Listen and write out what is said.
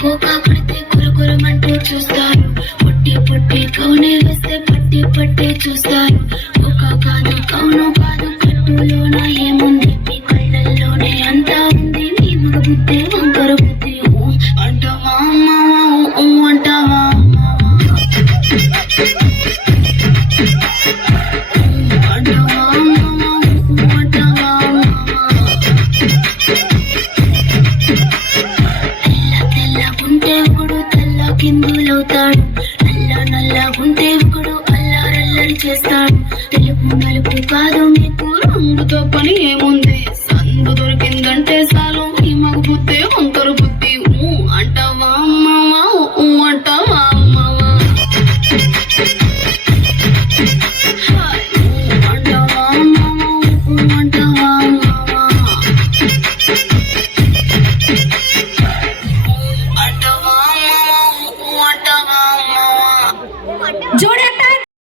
Cocoa పడితే కురుకురమంటూ చూస్తారు, పొట్టి పొట్టి కౌనే వేస్తే పట్టి పట్టి చూస్తారు. కోకా కాదు కౌను కాదు కట్టులోన ఏముంది, మీ కళ్ళల్లోనే అంతా ఉంది. మీ మగ బుద్ధి వంకర బుద్ధి అంటావా అమ్మావా అంటావా అంటావా అంటావా తెల్లగుంటే ఒకడు తెల్ల కిందులవుతాడు, నల్లగుంటే ఒకడు అల్లారల్లరి చేస్తాడు. తెలుపు నలుపు కాదు మీకు రంగుతో పని ఏముంది, సందు దొరికిందంటే చాలు ఈ మగ బుద్ధి